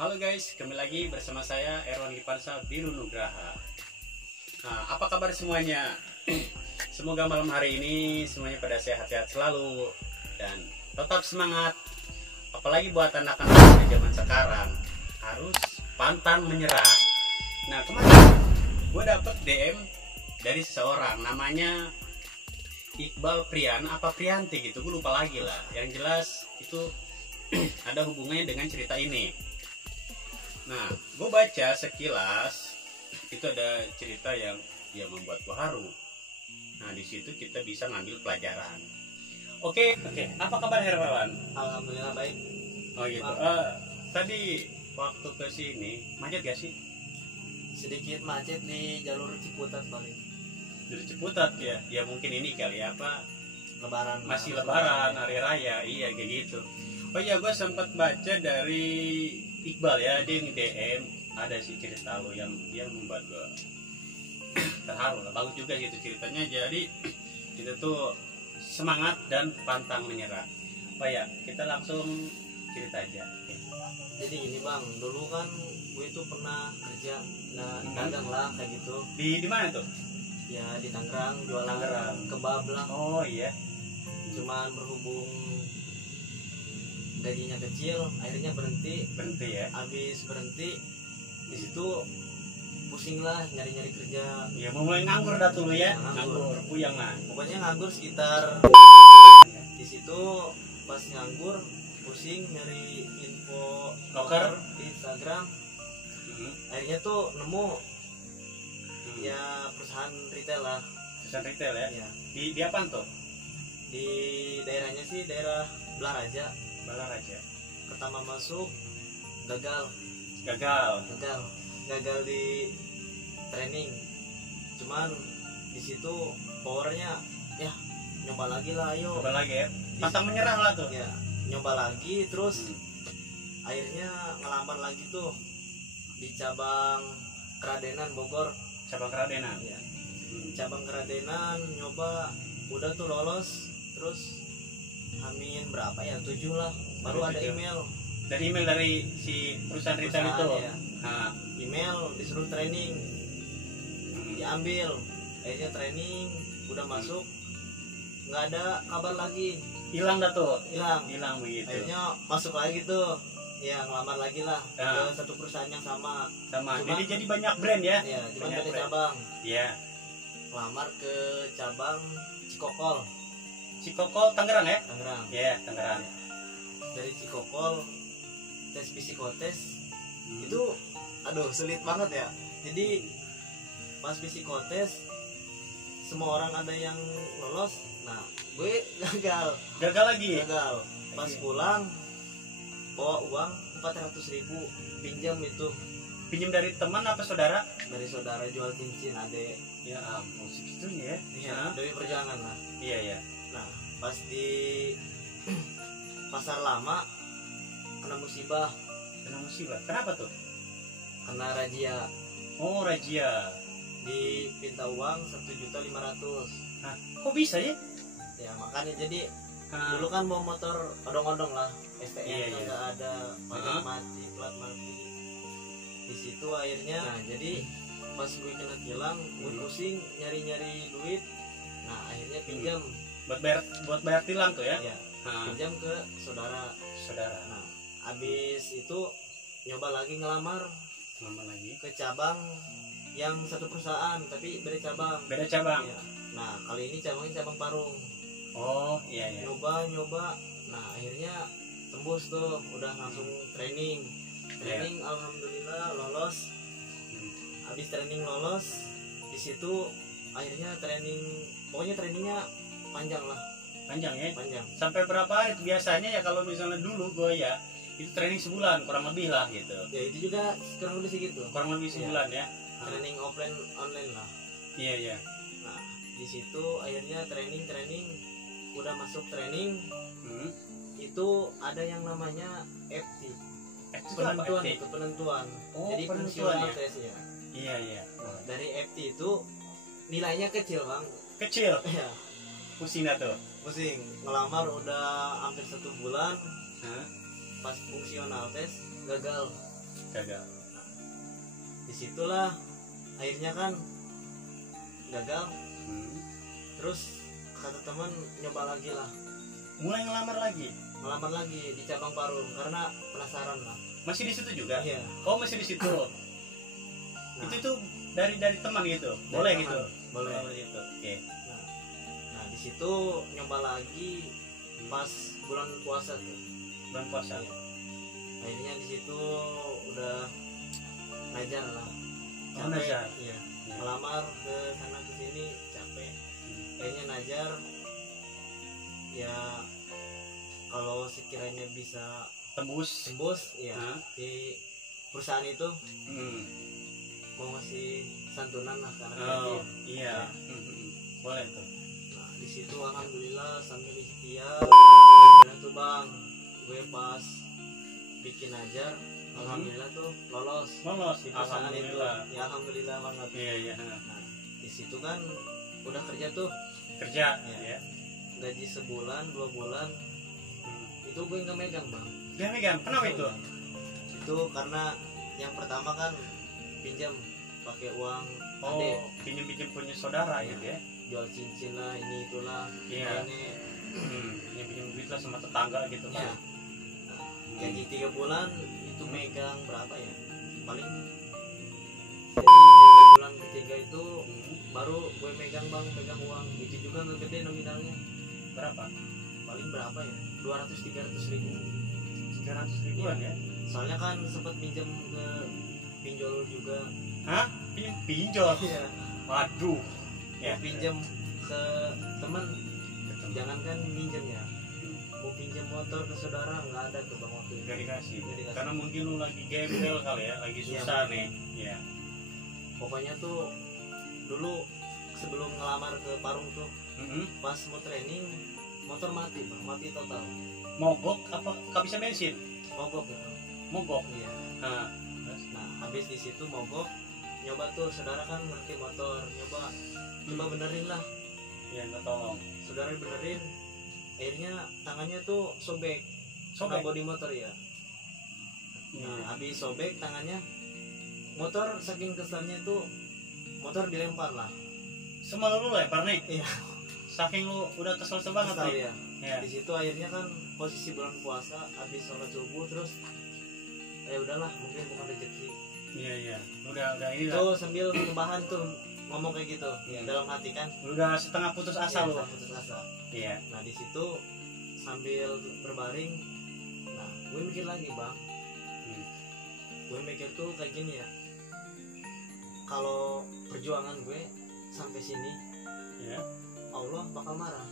Halo guys, kembali lagi bersama saya Erwan Giparsa Biru Nugraha. Nah, apa kabar semuanya? Semoga malam hari ini semuanya pada sehat-sehat selalu dan tetap semangat. Apalagi buat anak-anak di zaman sekarang harus pantang menyerah. Nah, kemarin gue dapet DM dari seseorang namanya Iqbal Prian apa Prianti gitu, gue lupa lagi lah. Yang jelas itu ada hubungannya dengan cerita ini. Nah, gue baca sekilas itu ada cerita yang membuat gue haru. Nah, di situ kita bisa ngambil pelajaran. Oke. Apa kabar Hermawan? Alhamdulillah baik. Oh gitu. Tadi waktu ke sini macet gak sih? Sedikit macet di jalur Ciputat paling. Dari Ciputat ya? Ya mungkin ini kali apa? Lebaran. Masih Lebaran, hari raya, iya kayak gitu. Oh iya, gue sempat baca dari Iqbal ya, dia nge-DM ada sih cerita lo yang membuat gue terharu lah. Bagus juga gitu ceritanya. Jadi kita tuh semangat dan pantang menyerah. Oh ya, kita langsung cerita aja. Oke. Jadi gini bang, dulu kan gue itu pernah kerja dagang lah kayak gitu. Di mana tuh? Ya di Tangerang, jualan Tangerang. kebab lah. Oh iya. Cuman berhubung gajinya kecil, akhirnya berhenti. Ya. Habis berhenti di situ pusing lah nyari-nyari kerja. Ya mau mulai nganggur dah tuh lu ya. Nganggur. Puyang lah. Pokoknya nganggur sekitar di situ. Pas nganggur pusing nyari info Loker di Instagram. Akhirnya tuh nemu ya perusahaan retail lah. Perusahaan retail ya? Ya. Di apaan tuh? Di daerahnya sih daerah Blaraja. Balaraja. Pertama masuk gagal di training. Cuman di situ powernya ya nyoba lagi lah, ayo. Coba lagi ya. Pantang menyerah lah tuh. Ya, nyoba lagi terus akhirnya ngelamar lagi tuh di cabang Keradenan Bogor. Cabang Keradenan. Ya. Cabang Keradenan nyoba udah tuh lolos, terus amin berapa ya, 7 lah baru ada 7. email. Dari email dari si perusahaan retail itu. Ya. Nah, Email disuruh training, diambil. Akhirnya training udah masuk, nggak ada kabar lagi, hilang dah tuh. hilang Begitu. Akhirnya masuk lagi tuh, ya ngelamar lagi lah ke satu perusahaan yang sama. Jadi banyak brand ya. Ya cuma Banyak beda brand. cabang. Iya. Ngelamar ke cabang Cikokol Tangerang ya. Tangerang. Iya, Tangerang. Dari Cikokol tes psikotes itu aduh sulit banget ya. Jadi pas psikotes semua orang ada yang lolos, nah gue gagal lagi. Pas pulang bawa uang 400.000 pinjam. Itu Pinjam dari teman apa saudara? dari saudara jual cincin adek. Ya ampun, segitunya ya. Iya, dari perjuangan lah. Iya. Nah pas di pasar lama kena musibah. Kenapa tuh? Kena razia. Oh, razia. Dipinta uang 1.500.000. Nah, kok bisa ya? Ya makanya jadi dulu kan bawa motor odong-odong lah, STM. Iya. Nggak ada mati, plat mati. Di situ akhirnya, nah jadi pas gue kena tilang, gue pusing nyari-nyari duit. Nah akhirnya pinjam. Buat bayar tilang tuh ya? Ya, pinjam ke saudara. Nah abis itu nyoba lagi ngelamar ke cabang yang satu perusahaan tapi beda cabang. Ya. Nah kali ini cabangnya cabang Parung. Oh iya. Nyoba. Nah akhirnya tembus tuh, udah langsung training. Alhamdulillah lolos. Habis training lolos, di situ akhirnya pokoknya trainingnya panjang lah. Panjang ya? Panjang. Sampai berapa hari biasanya ya? Kalau misalnya dulu gue ya itu training sebulan kurang lebih lah gitu. Ya itu juga kurang lebih segitu. Kurang lebih sebulan ya. Training offline online lah. Iya. Nah di situ akhirnya training udah masuk training. Itu ada yang namanya FT. Penentuan. Oh, jadi fungsional tesnya. Iya. Nah, dari FT itu nilainya kecil bang. Kecil. Ya. Pusing dah tuh. Pusing. Ngelamar udah hampir 1 bulan. Hah? Pas fungsional tes gagal. gagal. Nah, disitulah akhirnya kan gagal. Terus kata teman nyoba lagi lah, mulai ngelamar lagi di cabang Parung karena penasaran lah. Masih di situ juga? Iya. Oh, masih di situ. Nah, itu tuh dari teman gitu, boleh teman. gitu, Boleh gitu. Oke. Nah di situ nyoba lagi pas bulan puasa tuh. Bulan puasa. Iya. Akhirnya di situ udah ngajar lah. Ngajar. Iya. Melamar ke sana ke sini capek. Akhirnya ngajar. Ya kalau sekiranya bisa tembus ya di perusahaan itu mau ngasih santunan lah karena yatim. Iya. Boleh tuh. Nah di situ alhamdulillah sambil ikhtiar. Nah tuh bang, gue pas bikin ajar, alhamdulillah tuh lolos di perusahaan itu. Ya alhamdulillah banget. Iya. Nah di situ kan udah kerja ya. Gaji sebulan 2 bulan itu gue nggak megang bang. Gak megang, kenapa itu? Itu karena yang pertama kan pinjam pakai uang adek, pinjam punya saudara gitu ya, jual cincin lah ini itulah. Iya. Pinjam duit lah sama tetangga gitu kan. Nah, gaji 3 bulan itu megang berapa ya, paling jadi gaji bulan ketiga itu baru gue megang uang itu juga nggak gede nominalnya. Berapa? Paling berapa ya, 200-300 ribu. 300 ribuan ya. Soalnya kan sempat pinjam ke pinjol juga. Hah? Pinjol? Iya. Waduh. Ya. Pinjam ke teman. Jangankan minjem ya. Mau pinjam motor ke saudara nggak ada tuh bang waktu itu. Gak dikasih. Karena mungkin lu lagi gembel kali ya, lagi susah nih. Iya. Pokoknya tuh dulu sebelum ngelamar ke Parung tuh, pas mau training motor mati bang, mati total. Mogok apa kehabisan bensin? Mogok ya. Mogok. Iya. Nah, habis di situ mogok, nyoba tuh saudara kan ngerti motor, nyoba benerin lah. Iya, nggak tolong. Saudara benerin, akhirnya tangannya tuh sobek. Bodi motor ya. Nah, habis sobek tangannya, motor saking keselnya tuh motor dilempar lah. Semua lu lempar nih? Iya. Saking lu udah kesel banget nih. Ya. Di situ akhirnya kan posisi bulan puasa, habis sholat subuh terus ya udahlah, mungkin bukan rezeki. Iya. Udah ini lah. Tuh sambil rebahan tuh ngomong kayak gitu. Dalam hati kan. Udah setengah putus asa lu. Putus asa. Iya. Nah, di situ sambil berbaring, nah, gue mikir lagi, Bang. Gue mikir tuh kayak gini ya. Kalau perjuangan gue sampai sini, ya, Allah bakal marah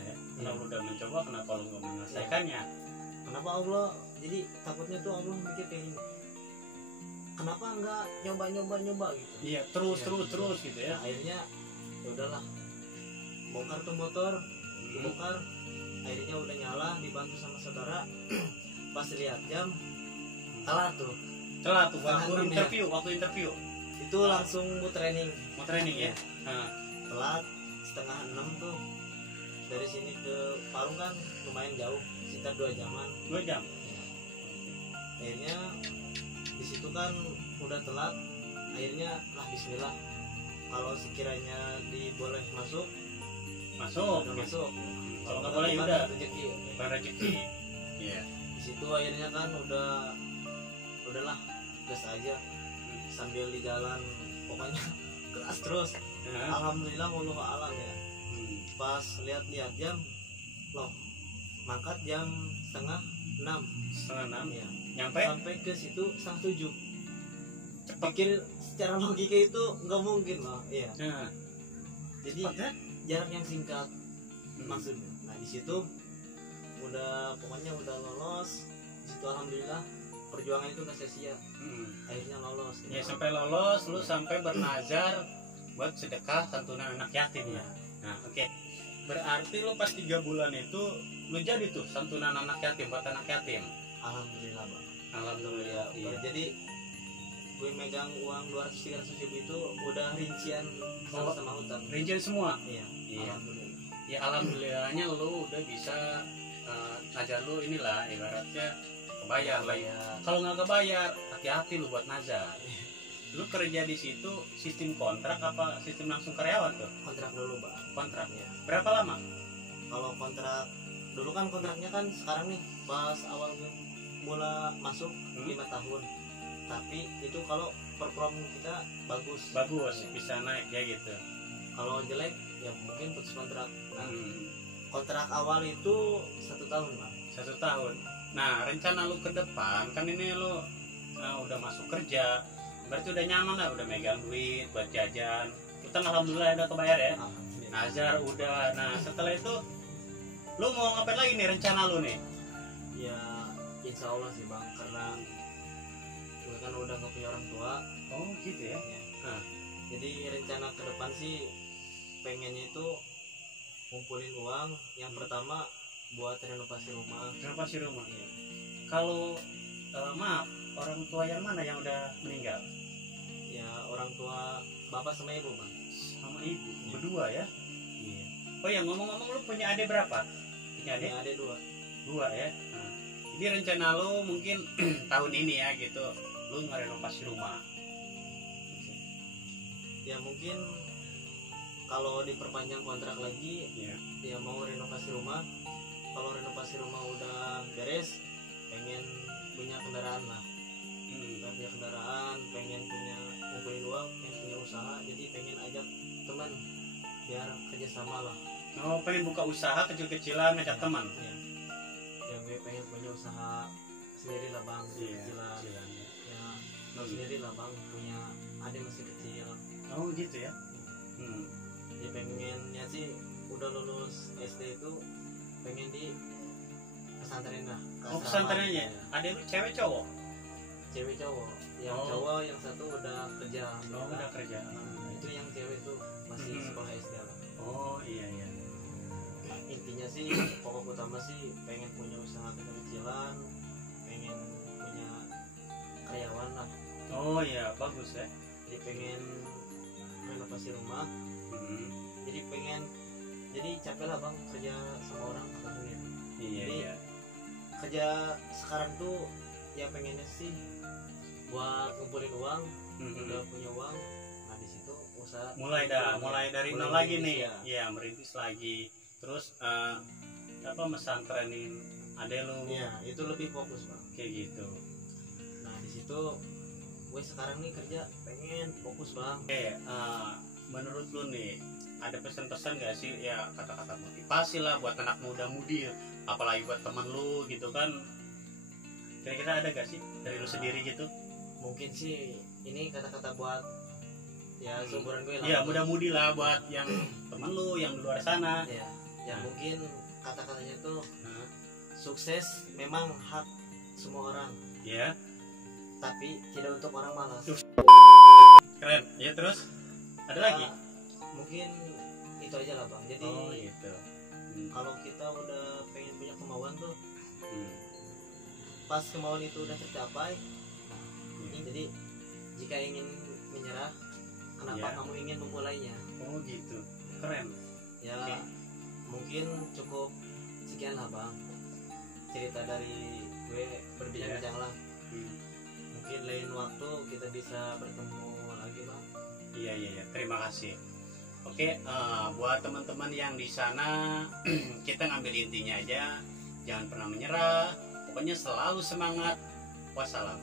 ya. Kalau udah mencoba, kenapa lu nggak menyelesaikannya? Kenapa Allah, jadi takutnya tuh Allah mikir kayak gini, kenapa nggak nyoba gitu. Iya, terus gitu ya. Nah, akhirnya ya udahlah, bongkar tuh motor, bongkar, akhirnya udah nyala, dibantu sama saudara. Pas lihat jam, telat tuh waktu interview itu langsung mau training ya. Telat setengah 6 tuh. Dari sini ke Parung kan lumayan jauh, sekitar 2 jaman. 2 jam. Akhirnya di situ kan udah telat. Akhirnya lah bismillah. Kalau sekiranya diboleh masuk. Kalau nggak boleh udah rezeki. Iya. Di situ akhirnya kan udahlah gas aja. Sambil di jalan pokoknya keras terus. Alhamdulillah wallahu alam ya. Pas lihat jam, loh, mangkat jam setengah 6 ya. Sampai ke situ setengah 7. Pikir secara logika itu nggak mungkin loh, iya. Jadi jarak yang singkat maksudnya. Nah di situ pokoknya udah lolos. Di situ alhamdulillah perjuangan itu gak sia-sia. Akhirnya lolos. Ya sampai lolos, lu sampai bernazar buat sedekah santunan anak yatim ya. Nah, oke. Berarti lu pas 3 bulan itu lu jadi tuh santunan anak yatim buat anak yatim. Alhamdulillah, Bang. Alhamdulillah. Iya. Jadi gue megang uang 200-300 ribu itu udah rincian sama hutang. Rincian semua? Iya. Alhamdulillah. Ya alhamdulillahnya lu udah bisa ngajar lu inilah ibaratnya kebayar lah ya. Kalau nggak kebayar, hati-hati lu buat nazar. Lu kerja di situ sistem kontrak apa sistem langsung karyawan tuh? Kontrak dulu bang. Kontrak. Ya. Berapa lama? Kalau kontrak dulu kan kontraknya kan sekarang nih pas awal mula masuk 5 tahun. Tapi itu kalau perform kita bagus bisa naik ya gitu. Kalau jelek ya mungkin putus kontrak. Nah, kontrak awal itu 1 tahun bang. 1 tahun. Nah, rencana lu ke depan kan ini lu udah masuk kerja, berarti udah nyaman lah, udah megang duit buat jajan. Utang alhamdulillah udah kebayar ya. Nazar udah. Nah, setelah itu lu mau ngapain lagi nih rencana lu nih? Ya insya Allah sih bang, karena gue kan udah gak punya orang tua. Oh gitu ya. Nah, jadi rencana ke depan sih pengennya itu ngumpulin uang. Yang pertama buat renovasi rumah. Renovasi rumah. Iya. Kalau maaf, orang tua yang mana yang udah meninggal? Ya orang tua bapak sama ibu bang. Sama ibu. Berdua ya? Iya. Oh ya, ngomong-ngomong lu punya adik berapa? Punya adik? Ada 2. 2 ya. Nah, jadi rencana lu mungkin tahun ini ya gitu, lu ngerenovasi rumah. Ya mungkin kalau diperpanjang kontrak lagi, ya mau renovasi rumah. Kalau renovasi rumah udah beres, pengen punya kendaraan lah. Punya kendaraan, pengen punya ngumpulin uang, pengen punya usaha, jadi pengen ajak teman biar kerjasama lah. Oh, pengen buka usaha kecil-kecilan, ngajak teman. Ya gue pengen punya usaha sendiri lah bang, kecilan. Ya sendiri lah bang, punya adik masih kecil. Oh gitu ya. Ya pengennya sih udah lulus SD itu pengen di pesantren lah. Oh pesantrennya? Ada lu cewek cowok? Cewek cowok. Yang cowok yang satu udah kerja. Oh udah kerja. Itu yang cewek tuh masih sekolah SD lah. Oh iya. Intinya sih pokok utama sih pengen punya usaha kecil-kecilan, pengen punya karyawan lah. Oh iya bagus ya. Jadi pengen renovasi rumah. Jadi capek lah bang kerja sama orang katanya. Iya. Kerja sekarang tuh ya pengennya sih buat ngumpulin uang, udah punya uang. Nah di situ usaha mulai dari nol lagi nih. Ya merintis lagi. Terus mesantrenin adek lu. Iya itu lebih fokus bang. Kayak gitu. Nah di situ gue sekarang nih kerja pengen fokus bang. Menurut lu nih ada pesan-pesan gak sih ya, kata-kata motivasi lah buat anak muda-mudi, apalagi buat teman lu gitu kan, kira-kira ada gak sih dari lu sendiri gitu? Mungkin sih ini kata-kata buat ya seumuran gue lah. Iya muda-mudi lah buat yang temen lu yang di luar sana. Ya mungkin kata-katanya tuh sukses memang hak semua orang. Ya. Tapi tidak untuk orang malas. Keren. Ya terus ada lagi? Mungkin itu aja lah bang. Jadi gitu. Kalau kita udah pengen punya kemauan tuh, pas kemauan itu udah tercapai, jadi jika ingin menyerah, kenapa kamu ingin memulainya? Oh gitu. Keren. Ya mungkin cukup sekian lah bang. Cerita dari gue berbincang-bincang lah. Mungkin lain waktu kita bisa bertemu lagi bang. Iya. Terima kasih. Oke, buat teman-teman yang di sana, kita ngambil intinya aja, jangan pernah menyerah, pokoknya selalu semangat. Wassalam.